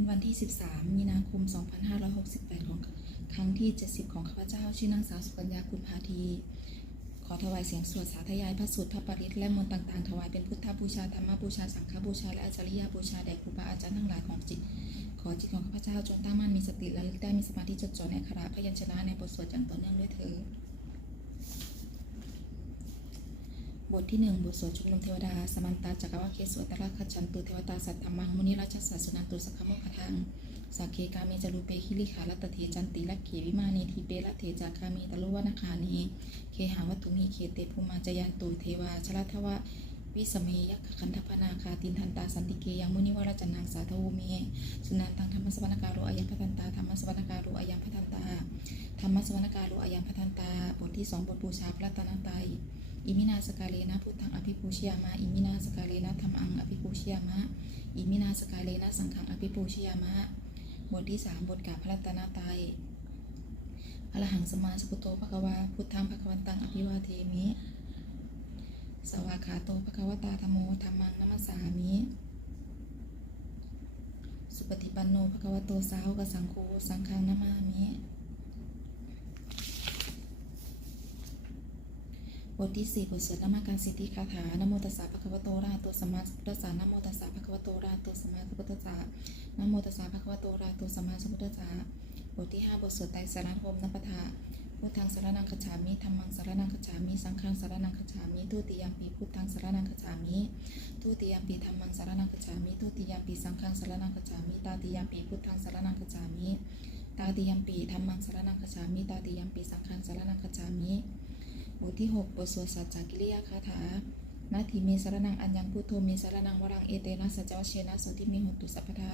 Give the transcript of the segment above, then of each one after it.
เป็นวันที่ 13 มีนาคม 2568 ของครั้งที่ 70 ของข้าพเจ้า ชื่อนางสาวสุกัญญาคุณพาที ขอถวายเสียงสวดสาธยายพระสูตรพระปริตและมนต์ต่างๆ ถวายเป็นพุทธบูชาธรรมบูชาสังฆบูชาและอาจริยบูชาแด่ครูบาอาจารย์ทั้งหลายของจิต ขอจิตของข้าพเจ้าจงตั้งมั่นมีสติและลึกได้มีสมาธิจดจ่อในอักขระพยัญชนะในบทสวดอย่างต่อเนื่องด้วยเถิด บทที่หนึ่งบทสวดชุมนุมเทวดา สมันตาจักรวาเคสวตระคัจฉันตุเทวตาสัตธรรมังมุนิราชสัสนันตุสักขโมคทังสักเคกาเมจรูเปคิริขาลัตเทจันติลักเขวิมานีทีเปลัตเทจากามีตะลุวนาคานีเคหาวัตุมิเคเตภูมาจยันตุเทวาชลทวะวิสเมยักขันธพนาคาตินทันตาสันติเกยังมุนิวราจนังสาธวเมสุนันตังธรรมสวรรการุอายังพัทันตาธรรมสวรรการุอายังพัทันตา ธรรมสวรรการุอายังพัทันตา บทที่สองบทบูชาพระรัตนตรัยอิมินาสกาเลนะพุทธังอภิปูชยามะ อิมินาสกาเลนะธรรมังอภิปูชยามะ อิมินาสกาเลนะสังฆังอภิปูชยามะ บทที่สามบทกาพระรัตนตรัยอรหังสมาสุโตภควาพุทธังภควันตังอภิวาเทมิ สวาขาโตภควตาธโมธรรมังนัมสสามิ สุปฏิปันโนภควโตสาวกสังโฆสังฆังนามามิ บทที่สี่บทสวดนามการสิทธิคาถานโมตัสสะภะคะวะโตระหะโตสัมมาสัมพุทธัสสะนโมตัสสะภะคะวะโตระหะโตสัมมาสัมพุทธัสสะนโมตัสสะภะคะวะโตระหะโตสัมมาสัมพุทธัสสะบทที่ห้าบทสวดไตรสารคมนปทาพุทธังสารณังคัจามิธรรมังสารณังคัจามิสังฆังสรณังคัจามิทุติยมปีพุทธังสารณังคัจามิทุติยมปีธรรมังสารณังคัจามิทุติยมปีสังฆังสรณังคัจามิตาติยามปีพุทธังสารณังคัจามิตาติยามปีธรรมังสารณังคัจามิตาติยามปีสังฆังสรณังคัจามิ บทที่ 6 บทสวดสัจจกิริยาคาถานาทีเมสารนังอัญญังพุทโธเมสารนังวรังเอเตนะสัจจวเชนะโสติเมหุตุสัพพทา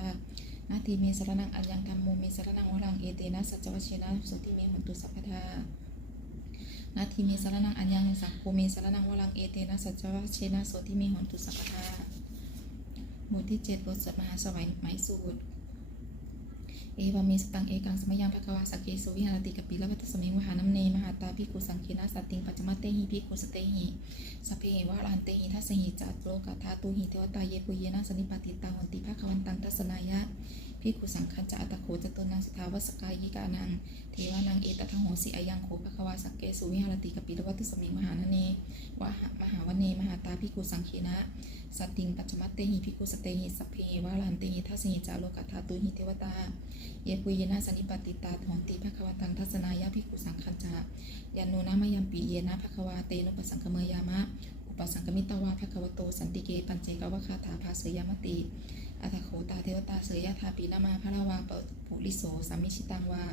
นาทีเมสารนังอัญญังธรรมโมเมสารนังวรังเอเตนะสัจจวเชนะโสติเมหุตุสัพพทานาทีเมสารนังอัญญังสังโฆเมสารนังวรังเอเตนะสัจจวเชนะโสติเมหุตุสัพพทาบทที่ 7 บทสวดมหาสวัยไหมสูตร เอวาเมสตังเอกังสมยังภควาสักเกสุวิหารติกปิละวัตสมิงมหานัมเนมหาตาพิกุสังเคนะสัตติงปัจจมัตเตหิพิกุสเตหิสเพเหวะรันเตหิทัสหิจัตโลกาธาตุหิเทวตาเยปุเยนะสนิปติตาหนติภควันตังทัสนายะ ภิกขุสังคัจจะอัตโขจตุนังสทาวสกายิกานังเทวานังเอตทังโหสิอายังโขภควาสักเกสุวิหารติกปิลวัตสมิงมหานันเนวะมหาวเนมหาตาภิกขุสังเคนะสัตติงปัจจมัตเตหิภิกขุสเตหิสัพเพวะรันเตหิทัสสหิจาโลกาธาตุหิเทวตา เยปุยนะสันิปติตาหอนติภควตังทัศนายาภิกขุสังคัจจายานโนะมยัมปีเยนะภควาเตนุปสังคเมยามะ อุปสังคมิตวาภควโตสันติเกปัญเจกวะคาถาภาเสยามติ อัตโขตาเทวตาเสยยธาปีนามาพระราวาปปุริโสสัมมิชิตังวา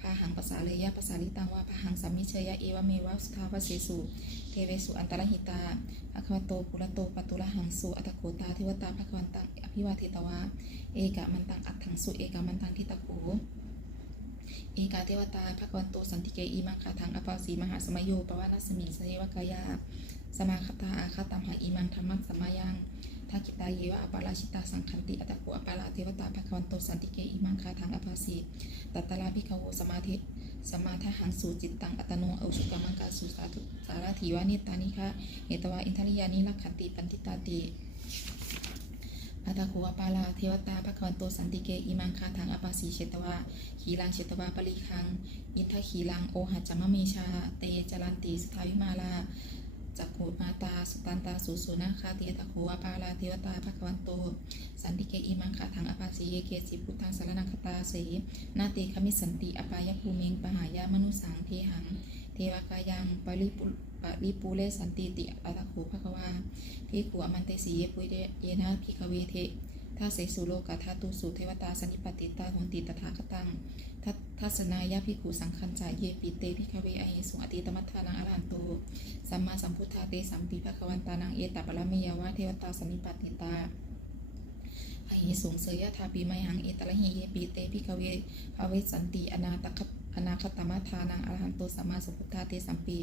พาหังภาษาเลยะภาษาลิตังวาพาหังสัมมิเชยะเอวเมวะสุทาวเสสุเทเวสุอันตรหิตาภควโตปุระโตปตุระหังสุอัตโขตาเทวตาภควันตังอภิวาเทตวาเอกะมันตังอัตถังสุเอกะมันตังทิตะโขเอกาเทวตาภควันโตสันติเกอีมังคาทังอปาสีมหาสมัยโยปวานัสมิงสเยวกายาสมาคตาอาคาตัมหาอีมังธรรมัสมายัง ทากิตาเยวะอปาราชิตาสังคันติอัตโกอปาราเทวตาภควันโตสันติเกอีมังคาทังอปาสีตัตตลาภิกขโวสมาธิสมาทหังสูจิตตังอัตโนเอาสุกามังกาสุสาธุสารถีวานิตานิคะเหตวาอินทริยานิลักขันติปันติตาติอัตถโขอปาลาเทวตาภควันโตสันติเกอิมังคาทังอปาสีเชตวาขีลังเชตวาปริคังอินทขีลังโอหัจจมเมชาเตจรันติสทาวิมาลา จักขุมาตาสุตันตาสุสุนาคาเตียตะโขอปาลาเทวตาภะควันโต สันติเกอิมังคาทังอปาสีเยเกสิพุทธังสารนังคตาเสนาเตคมิสันติอปายภูเมงปหายามนุสังเทหัง เทวกายังปริปุปริปูเลสันติติอัตถโขภควาพิขูอมันเตสีเยปุยเดเยนะพิคเวเททัสเสสุโลกาธาตุสุเทวตาสนิปติตาหนติตถาคตัง ทัทศนายาพิขูสังคัญจายเยปิเตพิคเวอเหสุอติตมัทธานังอรหันโตสัมมาสัมพุทธาเตสัมปีภควันตานังเอตปะละเมยวะเทวตาสนิปติตา อเหสงเสยธาปีไมหังเอตระหิเยปิเตพิคเวภเวสันติอนาตคอนาคตมัทธานังอรหันโตสัมมาสัมพุทธาเตสัมปี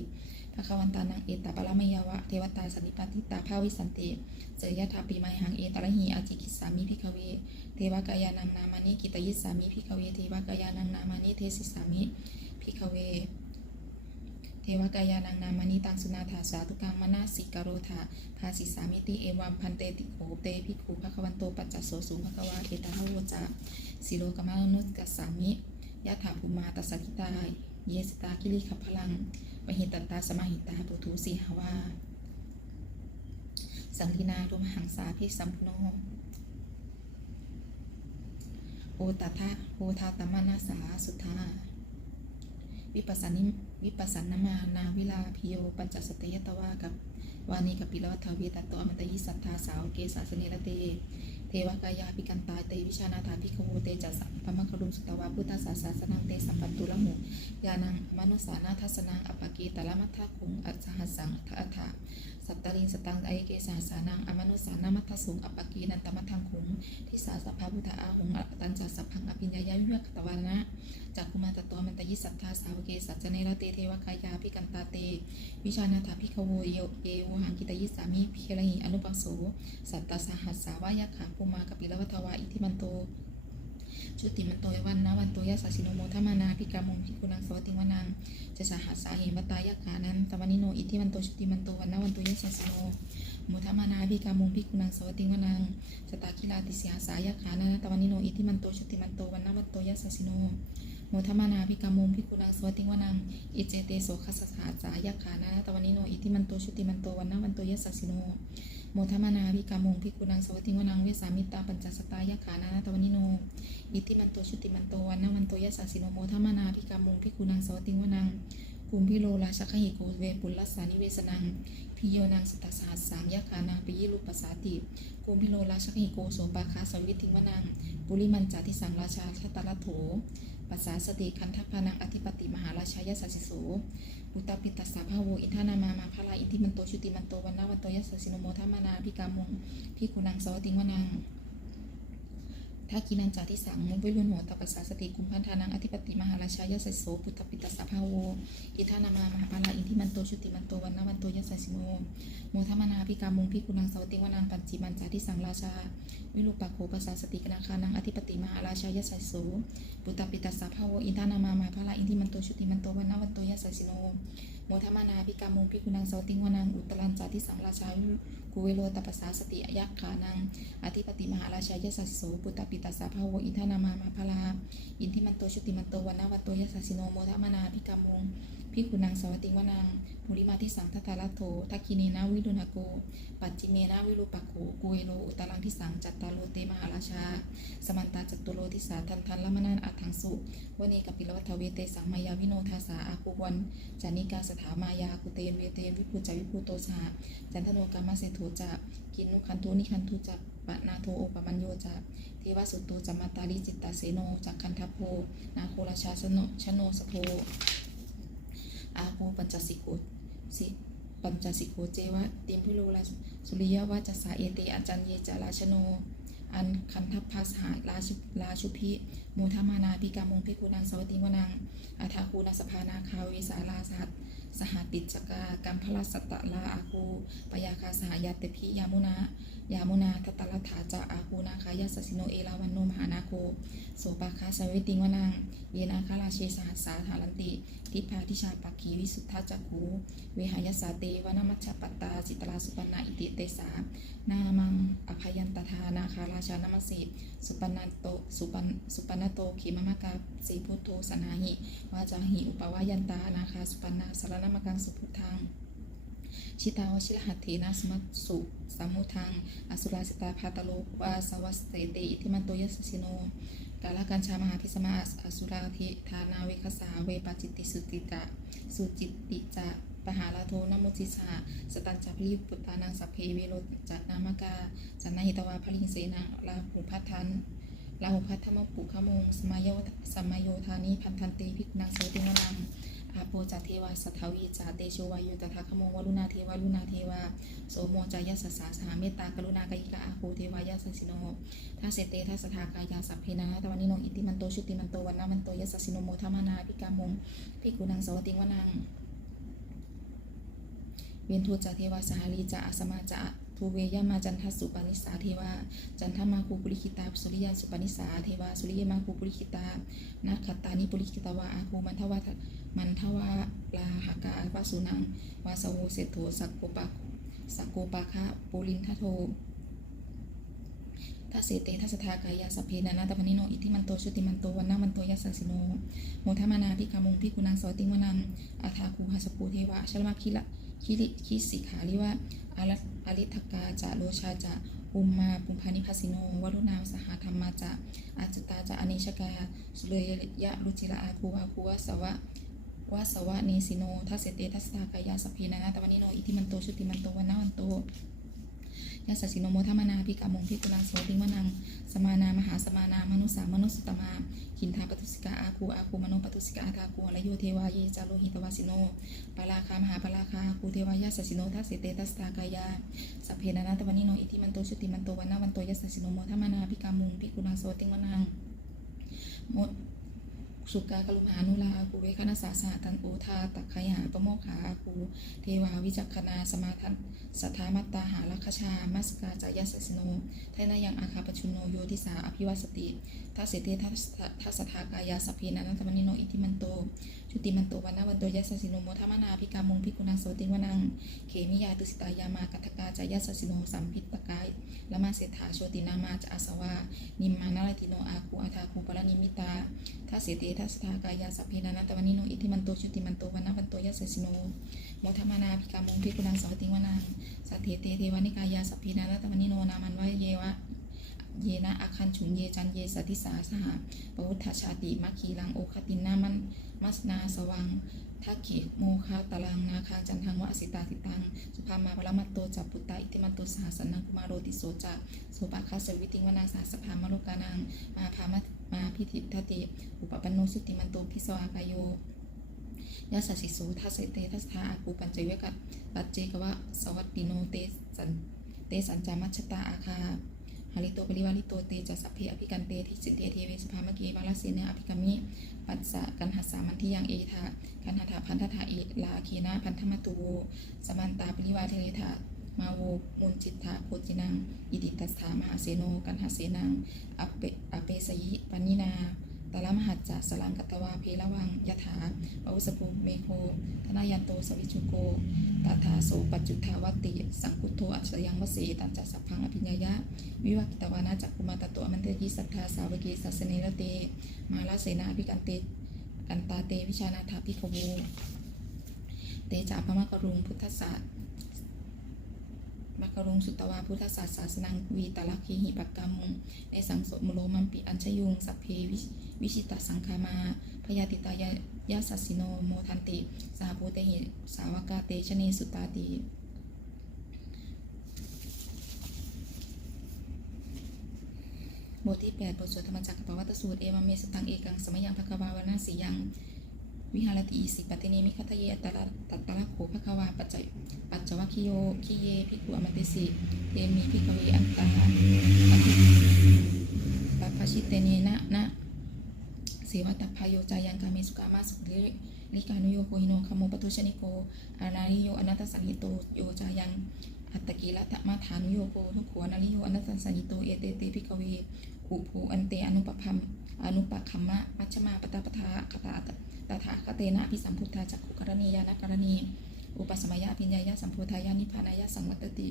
ภควันตานังเอตปะละมยวะเทวตาสันนิปติตาภาวิสันติเจยถาปีไมหังเอตระหีอาจิกิสามิพิกเว เทวกายานังนามานิกิตยิสามิพิกเวเทวกายานังนามานิเทสิสามิพิกเว เทวกายานังนามานิตังสุนาถาสาธุกังมนาสิกโรธาภาสิสามิติเอวัมพันเตติโขเตภิกขุภควันโตปัจจโสสุภควาเอตาหโวจาสิโลกมานนุสกัสสามิยะถาภูมาตัสกิตาเยสตาคิริขพลังปหิตตาสมาหิตาปุถุสีหวาสังทินารุมหังสาพิสัมพโนโอตทะโอทาตมนาสาสุทธาวิปัสสนิ วิปัสสนามานาวิลาพิโยปัญจสตยตวากับวานีกับปิลวัฏเวตัตโตอมตยิสัทธาสาวเกสาสเนระเต เทวกายาปิกันตาเตวิชานาถาพิคโวเตจัสสะปมะครุมสุตวาพุทธศาสสนังเตสัมปันตุละหมุยานังมนุสานาทัสนังอปปกีตละมัทธคุงอัจฉหัสสังทัทธา สัตตริงสตังไอเกสาสานังอมนุสานามัทสุงอปกีนันตมัทังคุงทิสาสัพพะพุทธาหงอตัญจัสสัพพังอภิญญายาวิเวกตวานะจากคุมาตโตมันตยิสัทธาสาวเกสัจเจเนรเตเทวกายาปิกันตาเต วิชานาถาภิกขโวเยเยวหังกิตยิสามิพิระหิอนุปัสโสสัตตสหัสสาวายะขังภูมากปิลวัทวาอิทิมันโต ชุติมันโตยวันนะวันโตยะสัสสิโนโมทมานาภิกามุงพิกุนังสวัติงวนังจะสหัสสาเหมตายะขานั้นตวันนิโนอิทิมันโตชุติมันโตวันนะวันโตยะสัสสิโนโมทมานาภิกามุงพิกุนังสวัติงวนังสตาคิลาติสยาสายะขานั้นตวันนิโนอิทิมันโตชุติมันโตวันนะวันโตยะสัสสิโน โมทมานาภิกามุงพิกุนังสวัติงวนังอิเจเตโสคัสสหัสสายะขานันตวันนิโนอิทิมันโตชุติมันโตวันนะวันโตยะสัสสิโนโมทมานาภิกามงภิกุนังสวัติงวนังเวสามิตาปัญจสตายะขานานาตวนิโนอิติมันโตชุติมันโตวันนะวันโตยะสสสิโนโมทมานาภิกามงภิกุนังสวัติงวนังกุมพิโลราชคหิโกเวปุลลัสานิเวสนังพิโยนังสตสหัสสามยะขานังปิยิรูปสาติกุมพิโลราชคหิโกโสปาคาสวิติงวนังปุริมันจาติสังราชาทัตตะลโถ ปัสสาสติคันทพานังอธิปติมหาราชายสัสสิโสปุตตปิตัสสะภาโวอิทานามามาภาลาอิทิมันโตชุติมันโตวันนาวันโตยัสสิโนโมทามานาพิกามงพิกุนังสวัติงวนังทักกินันจาทิสังมุวิรุณโหตปัสสาสติกุมพันธานังอธิปติมหาราชายสัสสิโสปุตตปิตัสสะภาโวอิทานามามาภาลาอิทิมันโตชุติมันโตวันนาวันโตยัสสิโนโมทามานาพิกามงพิกุนังสวัติงวนังปัจจิมันจาทิสังราชา วิรูปักโขปัสสาสติกนาคานังอธิปติมหาราชายสัสสโสปุตตปิตัสสะภาโวอินทานามามาภาลาอินทิมันโตชุติมันโตวันนาวันโตยสสะสิโนโมทมานาภิกามุงพิกุนังสาติงวนังอุตรันจาทิสังราชากุเวโรตปัสสาสติยักขานังอธิปติมหาราชายสัสสโสปุตตปิตัสสะภาโวอินทานามามาภาลาอินทิมันโตชุติมันโตวันนาวันโตยสสะสิโนโมทมานาภิกามุง พิกุนังสวัติงวนังมุริมาทิสังทัตตาลโถทักคินีนาวิดุนาโก ปัจจิเมนาวิรูปักโขกุเวโรอุตตรังทิสังจัตตาโลเตมหาราชา สมันตาจัตตุโลทิสาทันทันละมนานอัตถังสุวเนกับปิลวัฏเวเตสังมายาวิโนทาสาอาคุวันจานิกาสถามายาคุเตนเวเตนวิภูจาวิภูโตสหจันทโนกรรมเสโทจะกินนุคันตุนิคันตุจะปะนาโทโอปปัญโยจะเทวสุตโตจะมมาตาลิจิตตาเสโนจักคันทัพโพนาโคราชาสนชโนสโท อาโมปัญจสิกโกสิปัญจสิกโกเจวะติมพิโลลาสุริยะวาจสาเอเตอาจารย์เยจาราชโน อันคันทัพภาสหายราชุ ราชุพิโมทมานาปิกามงพิกุนังสวัติงวนังอาทาคูนาสภานาคาเวสาลาสหัสสหติจกากัมพลสัตตลาอาคูปยาคาสหายาเตพิยามุนายามุนาทัตตลัฐาจะอาคูนาคายาสสิโนเอราวันโนมหานาโคโสปาคาสวิติงวนังเยนาคาราเชสหัสสาหารันติ ทิพาทิชาปักขีวิสุทธาจักขูเวหายสาเตวนมัชฌปัตตาจิตลาสุปันนาอิติเตสานามังอภยันตทานาคาราชานมัสสิสุปันนันโตสุปันสุปันโตขีมมะกาสีพุทโธสนาหิวาจาหิอุปวายันตานาคาสุปันนาสารนามกังสุพุทธังชิตาวชิรหัตเถนะสมัตสุสัมมุทังอสุราสิตาภาตโลวาสวัสเตติอิทิมันโตยสสิโนกาลกัญชามหาพิสมาอสุราธิธานาเวคสาเวปาจิตติสุติตะสุจิตติจะปหาลาโทนโมุติสาสตัญจพลิปุตตานังสัพเพเวโรจันามกาจันนาหิตวาพลิงเสนังลาหุพัทธัน ลาหุพัทธมปุขมงสมายโยสมายโยธานิพันธันเตภิกนังโสติวนังอาโปจัตเทวาสัทธวีจาเตโชวายุตถาคโมวรุณาเทวารุณาเทวาโสโมจายาสสาสหาเมตตากรุณากายิกาอาโปเทวายาสสิโนทัสเสเตทัสสทากายาสัพเพนะตวันนิโนอิติมันโตชุติมันโตวันนามันโตยสสสิโนโมทามานาภิกามงภิกขุนังสวติงวนังเวียนทูจาเทวาสหารีจะอสมาจะ ภูเวยามาจันทสุปนิสาเทวาจันทมาคูปุริคิตาสุริยาสุปนิสาเทวาสุริยมาคูปุริคิตานักขตานิปุริคิตาวาอาคูมันทวามันทวาลาหากาวาสุนังวาสโวเศโทสักโกปะสักโกปะคะปุรินทโท ทัสเสเตทัสทากายาสพเพนานาตปนิโนอิทิมันโตชุติมันโตวันนามันโตยัสสิโนโมทมานาพิกามุงพิกุนังสวัติงวนังอาทาคูหัสปูเทวะชลมาคิละคิริคิสิขาลิวะอารัอริทกาจะโลชาจะอุมมาปุมพานิพัสสิโนวรุณาสหธรรมาจะอาจตาจะอเนชกาสุเลยยะรุจิระอาคูอาคูวะสวะวาสวะเนสิโนทัสเสเตทัสทากายาสพเพนานาตปนิโนอิทิมันโตชุติมันโตวันนามันโต ยาสัสิโนโมทมานาพิกามงพิกุลาโสติมนัง สมานามหาสมานามนุสามนุสตมาหินทาปตุสิกาอาคูอาคูมโนปตุสิกาอาทาคูอรโยเทวาเยจาโลหิตวาสิโนปาราคามหาปาราคาอาคูเทวายาสัสิโนทัสเสเตทัสตากายาสัพเพนานาตวันิโนอิทิมันโตชุติมันโตวันนาวันโตยาสัสิโนโมทมานาพิกามงพิกุลาโสติมนังโม สุกากลุมหานุลาอากูเวคณสาสาตันโอทาตักขยหาปโมขาอาคูเทวาวิจักขณาสมาทัสัทธามัตตาหาลัคชามัสกาจายสสโนทนายังอาคาปชุนโนโยทิสาอภิวัสติ ทัสเสเตทัสทัสสทากายาสพเพนันตมนิโนอิติมันโตชุติมันโตวันนวันโตยัสสิโนโมทมานาภิกามุงภิกุณาโสติวนังเขมิยาตุสิตายามากัตกาจายาสสิโนสัมพิตตกายละมาเศรษฐาโชตินามาจอาสวานิมมานาลติโนอาคูอาทาคูปรนิมิตาทัสเสติทัสสทากายาสัพเพนานาตวันิโนอิทิมันโตชุติมันโตวันนวันโตยัสสิโนโมทมานาภิกามงพิกุลังสวัติวนังสัทเทเตเทวานิกายาสัพเพนานาตวันิโนนามันวะเยวะ เยนะอาคันฉุนเยจันเยสติสาสหาปวุฒชาติมัคคีลังโอคตินนามันมัสนาสวังทักขิโมคาตาลังนาคาจันทังวะสิตาติตัง สุภามาพลมัตโตจับปุตตาอิติมันโตสหัสนังกุมารโรติโสจะโสปะคาสวิติงวนาสาสภามโลกานัง มาพามามาพิธิทติ อุปปันโนสุติมันโตพิสวากายโยยาสสิโสทัสเสเตทัสทาอากูปัญจเวกัตปัจเจกวะสวัตติโนเตสันเตสัญจามัชตาอาคาาริโตปริวาริโตเตจะสัพเพอภิกันเตทิสิเตเทเวสภามะเกวาลเสเนอภิกามิปัสสะกันหัสสามันที่ยังเอทากันหัตถาพันธทาอิลาคีนาพันธมตูสมันตาปริวาเทเรธามาโวมุนจิตถาโพจินังอิติตัสถามหาเสโนกันหาเสนังอเปอเปสยิปานินา ตาลมหัจจะสลังกัตวาเพละวังยถาปวุสภูเมโคธนายันโตสวิจุโกตาาโสปัจจุทาวติ สังคุโทอัจยังวเสตันจัสสัพพังอภิญญายะวิวักิตวานาจักกุมาตโตอมันเตยิสัทธาสาวกีสัสเนระเต มาลาเสนาภิกันเตกันตาเตวิชานาถาภิกขวูเตจาพมะกรุงพุทธศาสตร์ มักกรุงสุตตวาพุทธศาสาสนังวีตลักขีหิปักกามุงในสังสมโลมัมปิอัญชยุงสัพเพวิวิชิตสังคามาพยาติตายายาสัสสิโนโมทันติสาภูเตหิสาวกาเตชเนสุตาติบทที่ 8 บทสวดธรรมจักรปวัตสูตร เอวเมสตังเอกังสมยังภควาวนาสียัง วิหารติอิสิปติเนมิคัตเยอัตตะระตัตตะระโขภควาปัจจยปัจจวัคคิโยคิเยภิกขุอมติสิเตมีภิกขเวอันตาปัปปชิตเตเนนะนะเสวตพายโยจายังกาเมสุกามาสุลิลิกานุโยโกหิโนคโมปตุชนิโกอานาริโยอนัตสังหิโตโยจายังอัตตกิละตะมาฐานุโยโกทุกขวนาริโยอนัตสังหิโตเอเตเตภิกขเวอุภูอันเตอนุปพัมอนุปคัมมะมัชมาปตาปทาคตา ตถาคเตนะพิสัมพุทธาจักขุกรณียานกรณี อุปสมัยะพิญญายะสัมพุทธายานิพานายะสังวัตติ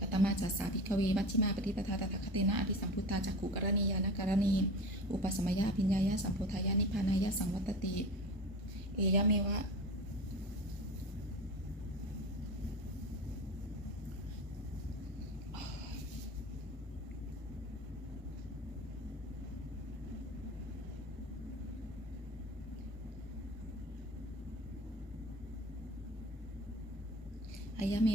กตมาจัสสาภิกเวมัชฌิมาปฏิปทาตถาคเตนะอภิสัมพุทธาจักขุกรณียานกรณี อุปสมัยะพิญญายะสัมพุทธายานิพานายะสังวัตติ เอยะเมวะ อายะเม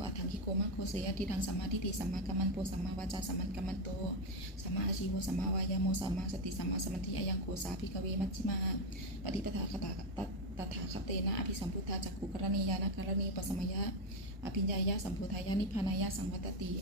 ว ทังฮิโกมะโคเสยติทังสัมมาทิฏฐิสัมมากัมมันโตสัมมาวาจาสัมมันกัมมันโตสัมมาอาชีวสัมมาวายโมสัมมาสติสัมมาสมาธิอายังโคสาภิกเวมัชฌิมาปฏิปทาคตาตัตถาคเตนะอภิสัมพุทธาจักขุกรณียานกรณีปัสมยะอภิญญายะสัมพุทธายานิพพานายะสังวัตติ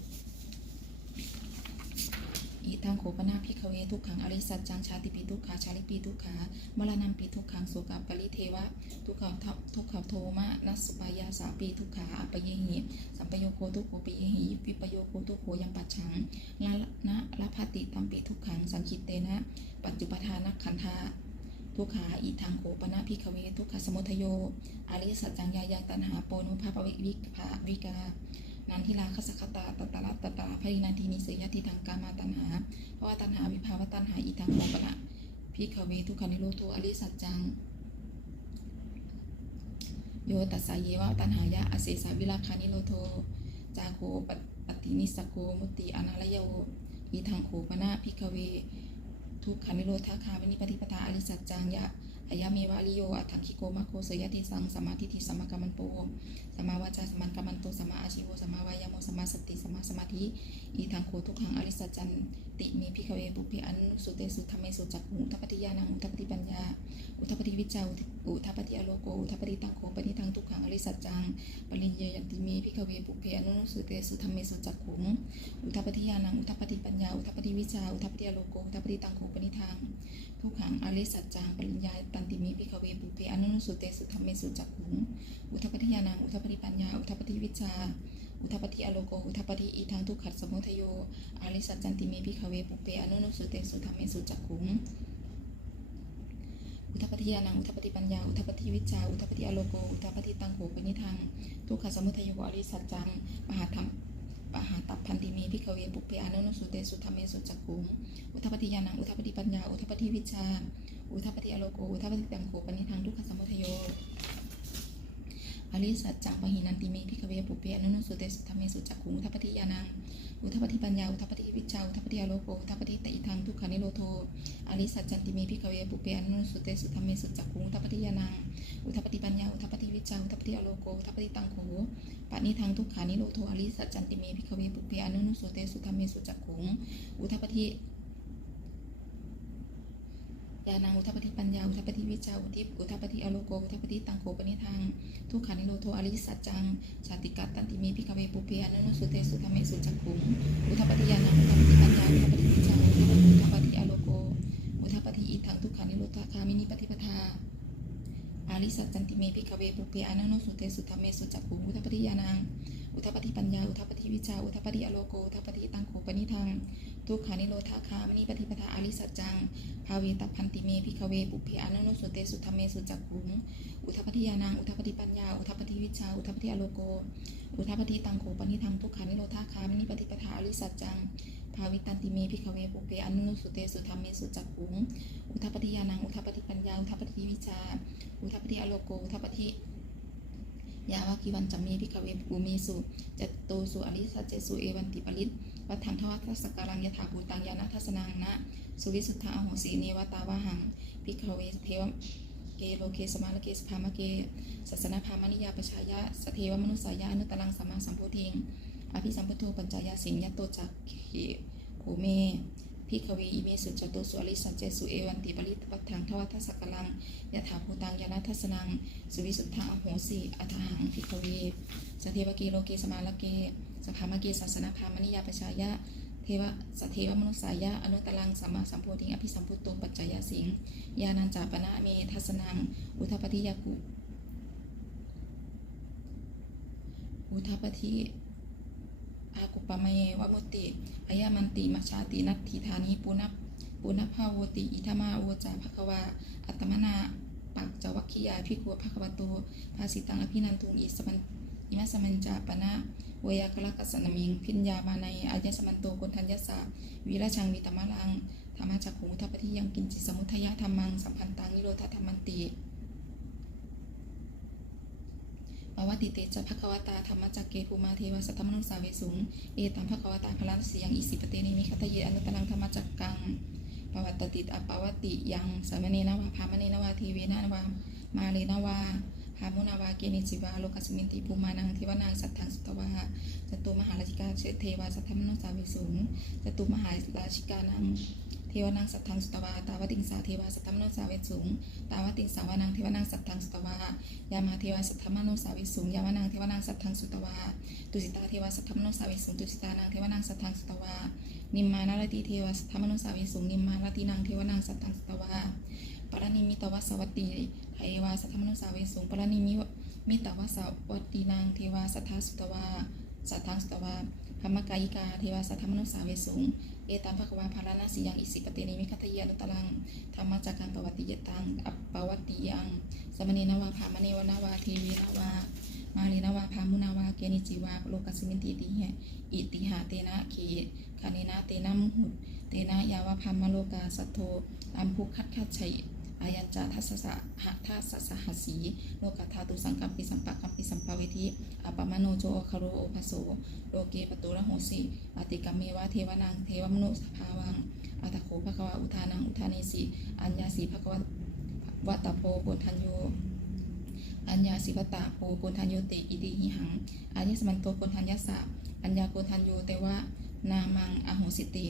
อิทางโขปนาพิกเวทุกขังอริสัจจังชาติปีทุกขาชาลิปีทุกขามรณะปีทุกขังโสกปริเทวะ ทุกขทัพทุกขโทมะนัสุปายาสาปีทุกขาอัปเยหิสัมปโยโคทุกโขปิเยหิวิปโยโคทุกโขยังปัจฉังละนะละพติตัมปีทุกขังสังคิตเตนะ ปัจจุปทานักขันธาทุกขาอีทางโขปนาพิกเวทุกขสมุทโยอริสัจจังยายาตันหาโปนุภาปวิวิภาวิกา นันทิลาคสคตาตตระตตระภรินาทีนิเสยติทางกามาตันหา เพราะว่าตันหาวิภาวตันหาอีทางโขปนะพิกเวทุกขานิโรโทอริสัจจัง โยตัสสะเยวะตันหายะอเสสาวิราคานิโรโท จาโคปปฏินิสโกมุติอนาลโยอีทางโขปนาพิกเว ทุกขานิโรธาคาวินิปฏิปทาอริสัจจังยะ อายามีวาลิโยอัตถังคิโกมะโคเสยติสังสมาธิทิสมมากัมมันโตสมาวาจาสมมากัมมันโตสมาอาชิโวสมาวายาโมสมาสติสมาสมาธิอีทางโคทุกขังอริสจจัน ติเมพิกเวปุเพอันสุเตสุธรรมเมสุจักขุอุทปปฏิยานังอุทปปฏิปัญญา อุทปปฏิวิจาอุทปปฏิอโลโกอุทปปฏิตังโคปณิทังทุกขังอริสัจจังปริญเยยันติเมพิกเวปุเพอนุสุเตสุธรรมเมสุจักขุงอุทปปฏิยานังอุทปปฏิปัญญาอุทปปฏิวิจาอุทปปฏิอโลโกอุทปปฏิตังโคปณิทังทุกขังอริสัจจังปริญญาตันติมิพิกเวปุเพอนุสุเตสุธรรมเมสุจักขุงอุทปปฏิยานังอุทปปฏิปัญญาอุทปปฏิวิจา อุทปปฏิอโลโกอุทปปฏิอีทางทุกขัดสมุทโยอริสัจจันติเมพิกเวปุเพอนุสุเตสุธรรมสุจักขุงอุทปฏิยานังอุทปฏิปัญญาอุทปฏิวิจาอุทปฏิอโลโกอุทปฏิตังโขปนิทังทุกขสมุทัยโยอริสัจจังปหาธรรมปหาตัพพันติเมพิกเวปุเพอนุนุสุเตสุธรรมเมสุจักขุงอุทปฏิยานังอุทปฏิปัญญาอุทปฏิวิจาอุทปฏิอโลโกอุทปฏิตังโขปนิทังทุกขสมุทัยโย อริสัจจังปหินันติเมพิกเวปุเพอนุนุสุเตสุธรรมเมสุจักขุงอุทปฏิยานังอุทัปฏิปัญญาอุทัปฏิวิจาอุทัปฏิอโลโกอุทัปฏิตอิทังทุกขานิโรโทอริสัจจันติเมพิกเวปุเปอนุนสุเตสุธรรมเมสุจักขุงอุทปฏิยานังอุทปฏิปัญญาอุทัปฏิวิจาอุทัปฏิอโลโกอุทัปฏิตังโขปะนิทังทุกขานิโรโทอริสัจจันติเมพิกเวปุเปอนุนสุเตสุธรรมเมสุจักขุงอุทัปฏิ ยานังอุทัปฏิปัญญาอุทัปฏิวิจาอุทิอุทัปฏิอโลโกอุทัปฏิตังโขปนิทังทุกขานิโรโทอริสัจจังชาติกัตตันติเมพิกเวปุเปอนุสุเตสุธรรมเมสุจักขุงอุทัปฏิยานังอุทัปฏิปัญญาอุทัปฏิวิจาอุทิอุทปฏิอโลโกอุทัปฏิอีทังทุกขานิโรธาคามินิปฏิปทาอาริสัจจันติเมพิกเวปุเปอานันโนสุเตสุธรรมเมสุจักขุมอุทัปฏิยานังอุทัปฏิปัญญาอุทัปฏิวิจาอุทัปฏิอโลโกอุทปฏิตังโขปนิทัง ทุกขานิโรธาคามนิปฏิปทาอริสัจจัง ภาเวตพันติเมพิกเว ปุเปอานันโนสุเตสุธรรมเมสุจักขุอุทปฏิยานัง อุทปฏิปัญญา อุทปฏิวิจาอุทปฏิอโลโก อุทปฏิตังโขปนิทังทุกขานิโรธาคามนิปฏิปทาอริสัจจัง ภาวิตันติเมพิกเว ปุเปอานันโนสุเตสุธรรมเมสุจักขุอุทปฏิยานัง อุทปฏิปัญญา อุทปฏิวิจาอุทปฏิอโลโก อุทปฏิ ยาวากิวันจัมเมพิกเวภูเมสุจตโตสุอริสัจเจสุเอวันติปริตวัฏฐังทวัฏสการังยถาภูตังยานาทัสนังนะสุวิสุทธาอโหสีเนวตาวาหังพิกเวเทวเกโลเกสมาลเกสภามเกสัสนาภามนิยาปชายะสเทวมนุสายาอนุตตังสัมมาสัมโพธิงอภิสัมพุทโธปัญจายาสิงยตโตจักขิโขเม พิกเวอิเมสุจตุสุอริสัจเจสุเอวันติปริตวัฏฐังทวัฏสักลังยถาภูตังยานาทัสนัง สุวิสุทธาอโหสีอัฏหังพิกเวสเทวเกโลเกสมาลเกสภามะเกสัสนาภามนิยาปชายะเทวสเทวมนุสายะอนุตตรังสัมมาสัมโพธิงอภิสัมพุตโตปัจจยสิงยานันจาปนะเมทัสนัง อุทปฏิยากุอุทปฏิ อากุปะเมวมุตติอายามันติมัชชาตินัตถิธานิปุณปุณภาวติ อิทมาโวจาภควา อัตมนาปักจวัคคียาพิคัวภควโตภาสิตังอภินันทุงอิสมันอิมัสมันจาปนะเวยากลกัสนมิง พิญญามาในอายสมันโตกุณทัญญสสะวีระชังวิตมะลังธรรมจักขุงอุทปฏิยังกินจิสมุทยะธรรมังสัมพันตังนิโรธธรรมันติ ปวัติเตจะภควตาธรรมจักเกภูมาเทวสัตมนุสาเวสุง เอตัมภควตาพลัสียงอิสิปเตนิมิคตเยอนุตตังธรรมจักกังปวัตติตอปวัตติยังสามเณนวาพามเณนวาทีเวนาวามาเลนวา ภามุนาวาเกนิจิวาโลกัสมินติภูมานังเทวานางสัทธังสุตวาจตุมหาราชิกาเชเทวาสัทธมโนสาวิสุงจตุมหาราชิกานังเทวานังสัทธังสุตวาตาวติงสาเทวาสัทธมโนสาวิสุงตาวติงสาวานังเทวานังสัทธังสุตวายามาเทวาสัทธมโนสาวิสุงยามานังเทวานังสัทธังสุตวาตุสิตาเทวาสัทธมโนสาวิสุงตุสิตานังเทวานังสัทธังสุตวานิมมานารติเทวาสัทธมโนสาวิสุงนิมมานารตินังเทวานังสัทธังสุตวาปรณิมิตวสวัตติ ไทวาสัทธมนุสาเวสุงปรณิมิมิตวสวัตตินางเทวาสัทธาสุตวาสัทธังสุตวาพมกายิกาเทวาสัทธมนุสาเวสุงเอตัมภควาภารณสียังอิสิปเตนิมิคัตเยอนุตลังธรรมจักการปวัติยตังอัปปวัตติยังสมณีนวาภามณีวนาวาเทวีนาวามาลีนาวาภามุนาวาเกนิจิวาโลกัสมินติติเหอิติหาเตนะขีคานินาเตนะมุหุตเตนะยาวาภามโลกาสัทโทอัมภุคัตคัตชัย อายัญจาทัสสะหะทัสสะหสีโลกัทาตุสังกัมปิสัมปะกัมปิสัมภเวทิอัปมโนโจโอคารุโอภโสโลเกปตุระโหสิอติกัมเมวะเทวนังเทวมนุสภาวังอัตโขภควาอุทานังอุทานิสิอัญญาสีภคววัตโพปุทัญโยอัญญาสิวตาโพปุทัญโยติอิติหิหังอายุสมันโตปุทัญญสสะอัญญาโกทัญโยเตวะนามังอโหสิติ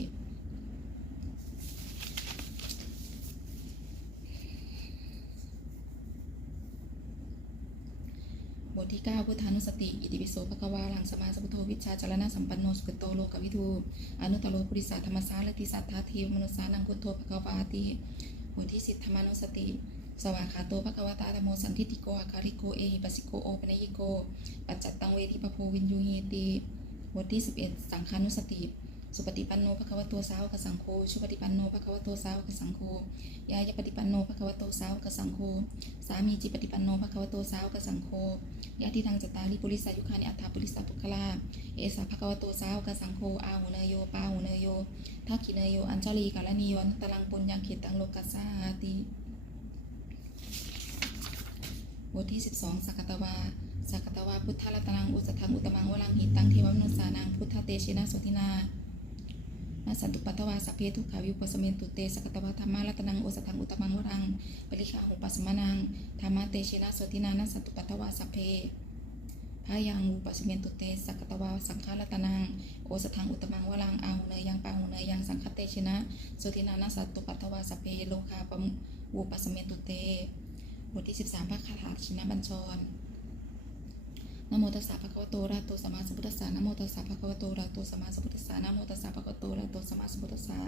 บ ที่ 9 พุทธานุสติ อิติปิโสภควาหลังสมาสมุทโธวิชาจารณะสัมปันโนสุขโตโลกวิทูอนุตโรปุริสาธรรมสาลติสัทธาทีวมนุสานังพุโธภควาติบทที่สิบธรรมานุสติสวากขาโตภควตาธรรมโมสันทิติโกอาการิโกเอหิปัสสิโกโอปนยิโก ปัจจัตตังเวทิปโพวินยูเฮติบทที่สิบเอ็ดสังขานุสติ สุปฏิปันโนภควโตสาวกสังโฆชุปฏิปันโนภควโตสาวกสังโฆยายปฏิปันโนภควโตสาวกสังโฆสามีจิปฏิปันโนภควโตสาวกสังโฆยะทิทางจตาริปุริสายุคานิอัตถาปุริสาปุคลาเอสาภควโตสาวกสังโฆอาหุเนโยปาหุเนโยทักขิเนโยอัญชลีกาลนิยนตตรังปุญญังเขตังโลกัสสาติบทที่ 12สักตวาสักตวาพุทธรัตนังอุสทังอุตมังวลังหิตังเทวมนุสานังพุทธเตชินะโสทินา นาสันตุปัตวาสัพเพทุขาวิปัสสเมนตุเตสักกตวาธรรมารัตนังโอุสทังอุตมังวรังปริฆาหุปัสสมานังธรรมะเตชินะโสทินานาสันตุปัตวาสัพเพพายังอุปัสสเมนตุเตสักกตวาสังฆารตนังโอสถังอุตมังวลังอาหุเนยยังปาหุเนยยังสังคเตชินะโสทินานาสัตตุปัตวาสัพเพโลคาปมุอุปัสสเมนตุเตบทที่ 13พระคาถาชินบัญชร นะโมตัสสะภะคะวะโตระโตสัมมาสัมพุทธัสสะนะโมตัสสะภะคะวะโตระโตสัมมาสัมพุทธัสสะนะโมตัสสะภะคะวะโตระโตสัมมาสัมพุทธัสสะ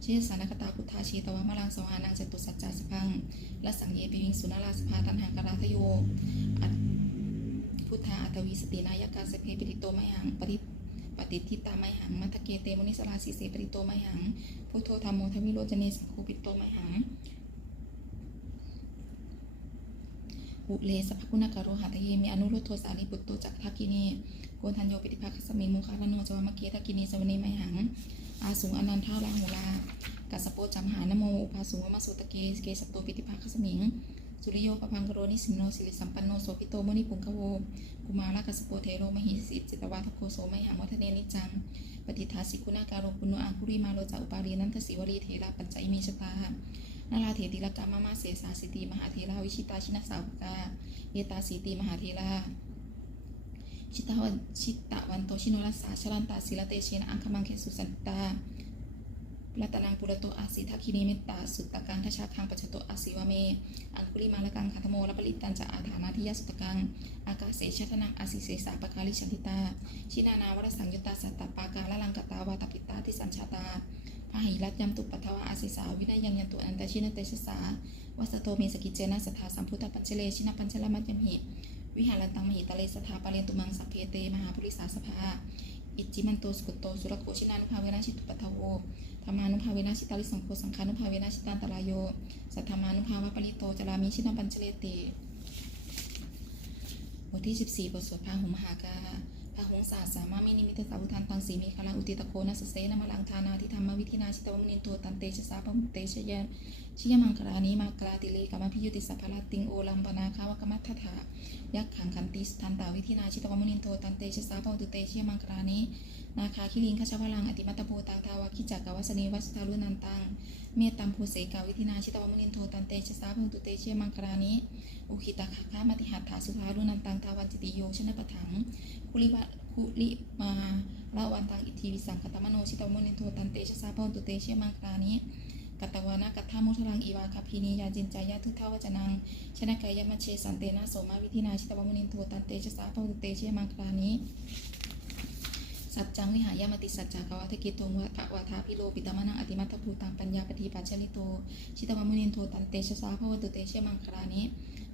เชยสานคตาพุทธาชีตวะมะลังสวานังจตุสัจจาสพังละสังเยปิวิงสุนาราสภาตันหังกราทโยพุทธาอัตวีสตินายกาสเพปิติโตไมหังปฏิปฏิทิตาไมหังมัทเกเตมุนิสราสีเสปริโตไมหังพุทโธธรรมโมทวิโรจเนสังโฆปิโตไมหัง อุเลสภกุณกโรหะทะเยมีอนุรุโทสารีบุตโตจักทักกินีโกนทันโยปิติภาคสมิมุขารโนจวามเกทักกินีสวนีไมหัง อาสุงอนันท้าลาหุลากัสโปจัมหานโมอุปาสุงมาสุตะเกสเกสตโตปิติภาคสมิงสุริโยปพังกโรนิสินโนสิริสัมปันโนโสพิโตมุนิปุงคโวกุมาลกัสโปเทโรมหิสิจิตวาทโคโสไมหังวัฒเนนิจังปฏิทาสิกุณาการโรปุโนอังคุริมาโลจาอุปารีนันทศิวลีเทระปัญจอิเมชตา นาราเถติลกามามาเสสาสิติมหาเทราวิชิตาชินาสาวกาเยตาสีติมหาเทราชิตาวันชิตะวันโตชิโนรัสสาชลันตาศิลเตเชนะอังคมังเคสุสันตาลัตนังปุระโตอาสิทักคินีเมตตาสุตตะกังทชาคังปัจจโตอาศิวเม อังคุลิมาลกังคัตโมละปริตันจะอาฐานาทิยสุตตะกัง อากาเสชะทนังอาสิเสสาปะคาลิชันติตา ชินานาวรสังยุตตาสัตตปากาละลังกตาวาตปิตาทิสัญชาตา พาหิรัตยำตุปัทวะอาศิสาวินัยยังยันตุอันตชินเตชสาวัสโตเมสกิเจนะสัทธาสัมพุทธปัญเจเลชินปัญเจลมัจยมหิวิหารตังมหิตะเลสถาปะเรตุมังสัพเพเตมหาปุริสาสภาอิจิมันโตสุกุตโตสุรโคชินานุภาเวนะชิตุปัทโวธรรมานุภาเวนะชิตาลิสังโฆสังฆานุภาเวนะชิตันตรายโยสัทธามานุภาวะปริโตจารามิชินะปัญเจเลติบทที่ 14 บทสวดพาหุมหากา พาหุงศาสามามินิมิตสาวุทานตังสีมีคาลังอุติตะโคนัสเสนมลังทานาทิธรรมวิธินาชิตวมนินตัวตันเตชะสาปมุเตชะยะชิยมังคลานิมากราติเลกามพิยุติสัพพลาติงโอลัมปนาคาวกมัตถถายักขังขันติสทันตาวิธินาชิตวมนินโตตันเตชะสาปมุตเตชะยมังคลานิ นาคาคิริงคชวลังอติมัตโพตังทาวาคิจักกวัสเนวัสตารุนันตัง เมตตัมภูเสกาวิธินาชิตวมุนินโทตันเตชะสาพังตุเตเชมังครานิอุคิตาคาคามติหัตถาสุภารุนันตังทาวันจิติโยชนะปะถังคุลิวะคุลิมาลาวันตังอิทธิวิสังคตมโนชิตวมุนินโทตันเตชะสาพังตุเตเชมังครานิกัตวานะกัตถามุทลังอีวาคาพีนียาจินจายาทุทาวจนังชนะกายมเชสันเตนะโสมาวิธินาชิตวมุนินโทตันเตชะสาพังตุเตเชมังครานิ สัจจังวิหายามติสัจจากวัฏกิโตมวะวาทาพิโลปิตามนังอติมัตถภูตังปัญญาปฏิปัจจลิโต ชิตวมุนินโทตันเตชะสาภวตุเตเชมังคลานิ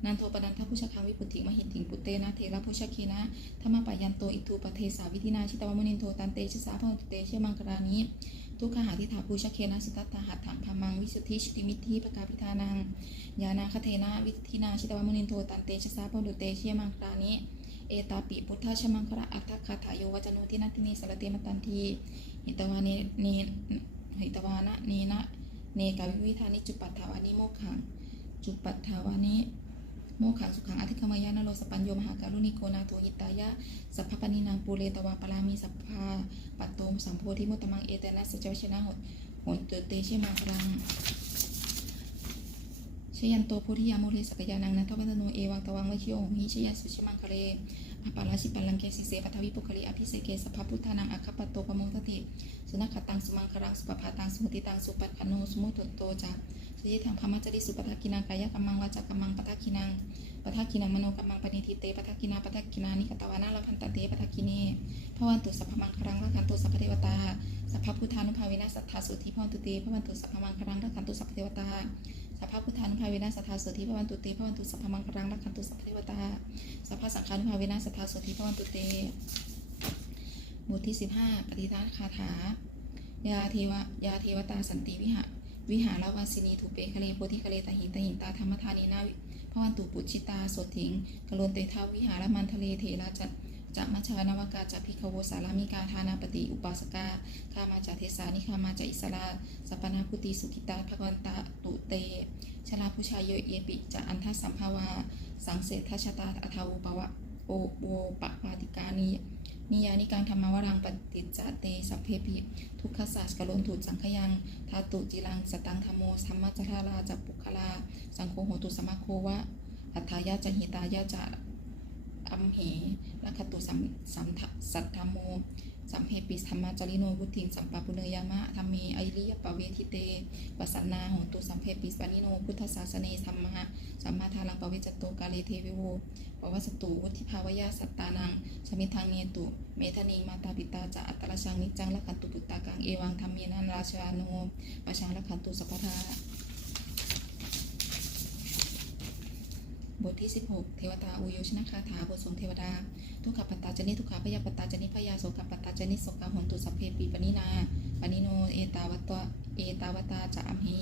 นันโทปนันทพุชคังวิปุติมหิติงปุเตนะเทระพุชคีนะธรรมปายันโตอิทูปเทสาวิธินาชิตวมุนินโทตันเตชะสาภวตุเตเชมังคลานิทุกขหาทิถาภูชเคนะสิตตาหัตถังพามังวิสุทธิชิติมิทธิปกาพิธานังยานาคเทนะวิธินาชิตวมุนินโทตันเตชะสาภวตุเตเชมังคลานิ เอตาปิพุทธชมังคระอัตถคาถาโยวจโนทินัตินีสรเตมตันทีหิตวาเนเนหิตวานะเนนะเนกาวิวิธานิจุปัฏฐาวานิโมขัง จุปัฏฐาวานิโมขังสุขังอธิคมายานโรสปัญโยมหาการุณิโกนาโทหิตายะสัพพปนินางปูเรตวาปรามีสัพพาปัตโตมสัมโพธิมุตตมังเอเตนะสัจวชนะหดหนเตเตเชมาพลัง ชยันโตโพธิยาโมเลสกยานังนัทวัตโนเอวังตวังวะคิโอหิชยสุชมังคะเลอปาราชิปัลังเกสิเสปัทวิปุคลิอภิเศเกสภพุทธานังอัคคปโตปโมทติสุนัขตังสุมังครังสุปภาตังสุติตังสุปัตคโนสุมุตโตจาสยิทังพมจริสุปทักกินังกายกัมมังวาจากัมมังปทักกินังปทักกินังมโนกัมมังปณิทิเตปทักกินาปทักกินานิกตวานาลพันตเตปทักกิเนพระวันตุสัพพมังครังละคันตุสัพพเทวตาสัพพุทธานุภาเวนะสัทธาสุธิพรตุเตพระวันตุสัพพมังครังละคันตุสัพพเทวตาสัพพภูธานุ ภาเวนะสัทธาโสธิพระวันตุเตพระวันตุสัพพมังคลังรักขันตุสัพพเทวตาสัพพะสังฆานุภาเวนะสัทธาโสธิพระวันตุเตบทที่สิบห้าปฏิทัศคาถายาเทวะยาเทวตาสันติวิหะวิหารวาสินีถูเปคะเลโพธิคะเลตหินตหินตาธรรมธานีนาพระวันตุปุจจิตาสดถิงกโลนเตทาวิหารมันทะเลเทราจัตจะมัชานวกาจะพิคโวสารามิกาทานาปฏิอุปาสกาข้ามาจากเทสานิข้ามาจากอิสราสปปนาพุติสุขิตาภควันตาตุเต ชลาผู้ชายโยเยปิจะอันทัสสัมภาวา สังเสทชะตาอัทาวุปวะโอโวปะปาติกานินิยานิการธรรมวรังปฏิจจเตสัพเพปิทุกขศาสกโลนถุสังขยังทาตุจิรังสตังธรรมโมสัมมาจาราจัปุคลา สังโฆโหตุสมะโควะอัฏฐายาจหิตายาจาอัมเหลัคตุสัมสัมทสัทธรรมโม สัมเพปิธรรมจริโนวุติงสัมปะปุเนยามะธรรมีไอริยปเวทิเตวสันนาโหตุสัมเพปิสปานิโนพุทธศาสเนธรรมะสัมมาทารังปเวจตโตกาเลเทวิโวปวัสตุวุฒิภาวยาสัตตานังชมิทังเนตุ เมธนิงมาตาปิตาจะอัตตรชังนิจังละขันตุปุตตากังเอวังธรรมเมนันราชาโนปะชังละขันตุสัพพทา บทที่ 16 เทวตาอุโยชนะคาถาบททรงเทวดา ทุกขปัตตาจนิทุกขาพยาปัตตาจนิพยาโสกปัตตาจนิโสกาหนตุสัพเพปีปนินาปนิโนเอตาวตตะเอตาวตาจะอัมหิ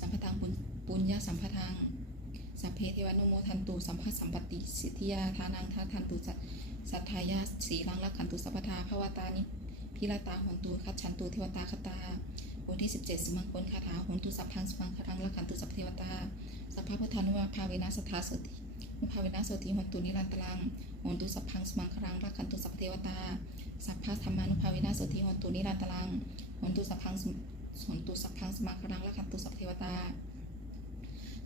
สัมปทังปุญปุญญาสัมปทังสัพเพเทวานุโมทันตุสัมภสัมปติสิทธิยาทานังทาทันตุสัทธายาสีลังลักขันตุสัพพทาภวตานิพิรตาหนตุคัจฉันตุเทวตาคตาบทที่ 17สุมังคลคาถาหนตุสัพพังสมังคลังลักขันตุสัพเทวตา สัพพะพุทธานุภาเวนะสัทธาสตินุภาเวนะโสติหนตุนิรันตรังหนตุสัพพังสมังคลังรักขันตุสัพเทวตา สัพพะธรรมานุภาเวนะโสติหนตุนิรันตรังหนตุสัพพังสนตุสัพพังสมังคลังรักขันตุสัพเทวตา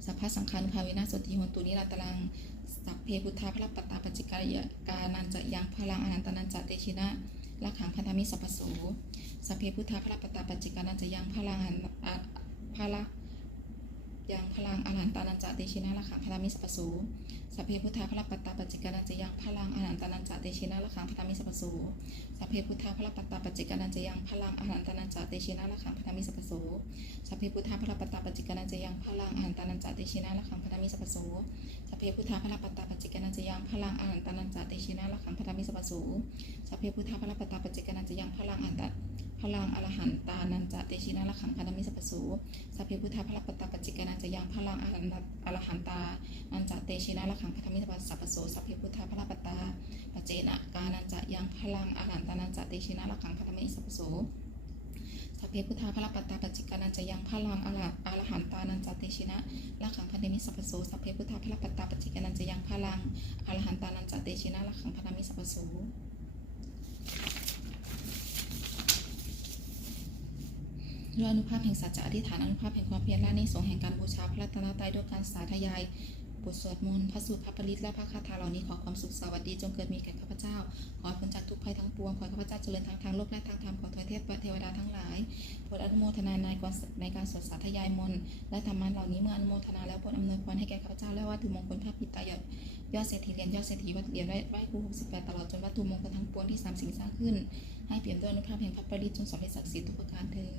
สัพพะสังฆานุภาเวนะโสติหนตุนิรันตรัง สัพเพพุทธาพระปัตตาปจจิกายกานันจะยังพลังอนันตนันจะเตชินะลักขังพันธมิสัพพโสสัพเพพุทธาพระปัตตาปจจิกานันจะยังพลังอนันพละ ยังพลังอรหันตานันจเตชินะละขังพลังมิสัพพโสสัพเพพุทธาพระปัตตาปัจจิกานันจะยังพลังอรหันตานันจเตชินะละขังพลังมิสัพพโสสัพเพพุทธาพระปัตตาปัจจิกานันจะยังพลังอรหันตานันจเตชินะละขังพลังมิสัพพโสสัพเพพุทธาพระปัตตาปัจจิกานันจะยังพลังอรหันตานันจเตชินะละขังพลังมิสัพพโสสัพเพพุทธาพระปัตตาปัจจิกานันจะยังพลังอรหันตานันจเตชินะละขังพลังมิสัพพโสสัพเพพุทธาพระปัตตาปัจจิกานันจะยังพลังอรหันตา พลังอรหันตานันจะเตชินะละขังพลังมิสัพพโสสัพเพพุทธาพระปตาปจิกานันจะยังพลังอรหันตอรหันตานันจะเตชินะละขังพัทมิตสัพพโสสัพเพพุทธาพระปตาปจเจนะกานันจะยังพลังอรหันตานันจะเตชินะละขังพัทมิสัพพโสสัพเพพุทธาพระปตาปจิกานันจะยังพลังอรอรหันตานันจะเตชินะละขังพัทมิสัพพโสสัพเพพุทธาพระปตาปจิกานันจะยังพลังอรหันตานันจะเตชินะละขังพัทมิสัพพโส ด้วยอนุภาพแห่งสัจจะอธิษฐานอนุภาพแห่งความเพียรและอานิสงแห่งการบูชาพระรัตนตรัยด้วยการสาธยายบทสวดมนต์พระสูตรพระปริตและพระคาถาเหล่านี้ขอความสุขสวัสดีจงเกิดมีแก่ข้าพเจ้า ขอให้พ้นจากทุกภัยทั้งปวง ขอข้าพเจ้าเจริญทางทางโลกและทางธรรมขอทวยเทพเทวดาทั้งหลายโปรดอนุโมทนาในการในการสวดสาธยายมนต์และธรรมะเหล่านี้เมื่ออนุโมทนาแล้วโปรดอำนวยพรให้แก่ข้าพเจ้าและวัตถุมงคลพระปิตายอดยอดเศรษฐีเหรียญยอดเศรษฐีวัดเหรียญไหว้ครู68ตลอดจนวัตถุมงคลทั้งปวงที่สามสิ่งสร้างขึ้น ให้เปี่ยมด้วยอนุภาพแห่งพระปริตจงสำเร็จศักดิ์สิทธิ์ทุกประการเถิด